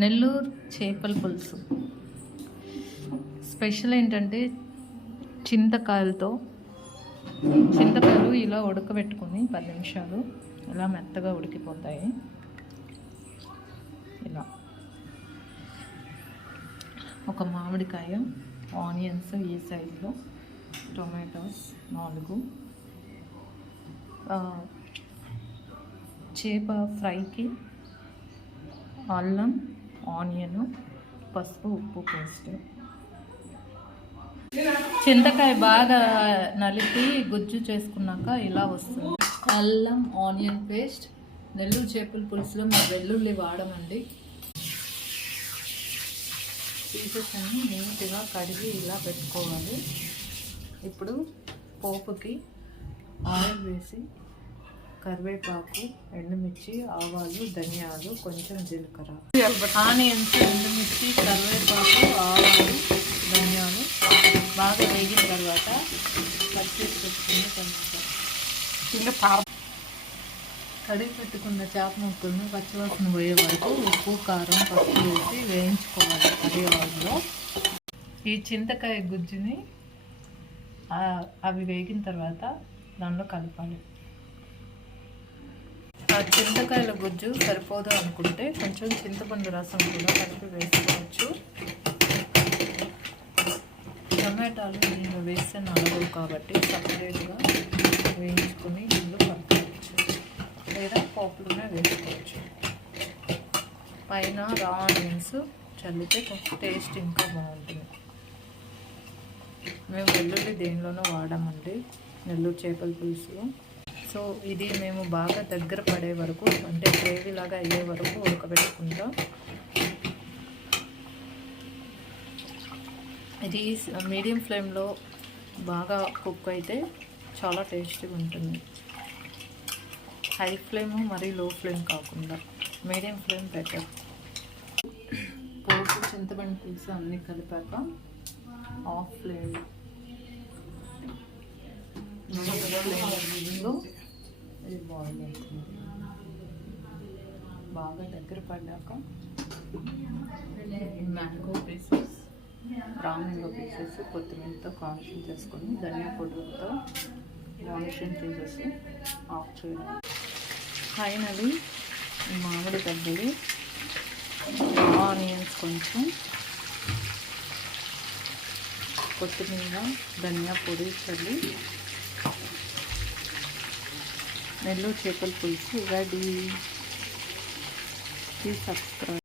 నెల్లూరు చేపల పులుసు స్పెషల్ ఏంటంటే చింతకాయలు ఇలా ఉడకబెట్టుకొని 10 నిమిషాలు ఇలా మెత్తగా ఉడికిపోతాయి. ఇలా ఒక మామిడికాయ, ఆనియన్స్ ఈ సైజులో, టొమాటోస్ 4, చేప ఫ్రైకి అల్లం, ఆనియన్, పసుపు, ఉప్పు పేస్ట్. చింతకాయ బాగా నలిపి గుజ్జు చేసుకున్నాక ఇలా వస్తుంది. అల్లం, ఆనియన్ పేస్ట్. నెల్లూరు చేపల పులుసులో మేము వెల్లుల్లి వాడమండి. పీసెస్ అన్ని నీట్గా కడిగి ఇలా పెట్టుకోవాలి. ఇప్పుడు పోపుకి ఆయిల్ వేసి కరివేపాకు, ఎండుమిర్చి, ఆవాలు, ధనియాలు, కొంచెం జీలకర్ర, ఆనియన్స్, ఎండుమిర్చి, కరివేపాకు, ఆవాలు, ధనియాలు బాగా వేగిన తర్వాత పచ్చిమిర్చి పెట్టుకుని కడిగి పెట్టుకున్న చేప ముక్కలను పచ్చివాసన పోయే వరకు ఉప్పు, కారం, పసుపు వేసి వేయించుకోవాలి. అదే ఆయిల్లో ఈ చింతకాయ గుజ్జుని అవి వేగిన తర్వాత దానిలో కలపాలి. ఆ చింతకాయల గుజ్జు సరిపోదు అనుకుంటే కొంచెం చింతపండు రసం కూడా కలిపి వేసుకోవచ్చు. టమాటాలు దీనిలో వేస్తే నలగవు కాబట్టి సపరేట్గా వేయించుకొని దీనిలో కలుపుకోవచ్చు, లేదా పోపులోనే వేసుకోవచ్చు. పైన రా ఆనియన్స్ చల్లితే టేస్ట్ ఇంకా బాగుంటుంది. మేము వెల్లుల్లి దేనిలోనూ వాడమండి నెల్లూరు చేపల పులుసు. సో ఇది మేము బాగా దగ్గర పడే వరకు, అంటే గ్రేవీ లాగా అయ్యే వరకు ఉడకబెట్టుకుంటాం. ఇది మీడియం ఫ్లేమ్లో బాగా కుక్ అయితే చాలా టేస్టీగా ఉంటుంది. హై ఫ్లేమ్ మరీ లో ఫ్లేమ్ కాకుండా మీడియం ఫ్లేమ్ బెటర్. పోపు, చింతపండు పులుసు అన్నీ కలిపాక ఆఫ్ ఫ్లేమ్ ఫ్లేమ్లో ఇది బాయిల్ అవుతుంది. బాగా దగ్గర పడ్డాక మ్యాంగో పీసెస్, మ్యాంగో పీసెస్ కొత్తిమీరతో గార్నిషింగ్ చేసుకొని ధనియా పౌడర్తో గార్నిషింగ్ చేసేసి ఆఫ్ చేయాలి. ఫైనలీ మామిడి గడ్డలు, ఆనియన్స్, కొంచెం కొత్తిమీర, ధనియా పొడి చల్లి నెల్లూరు చేపల పులుసు రెడీ. Please subscribe.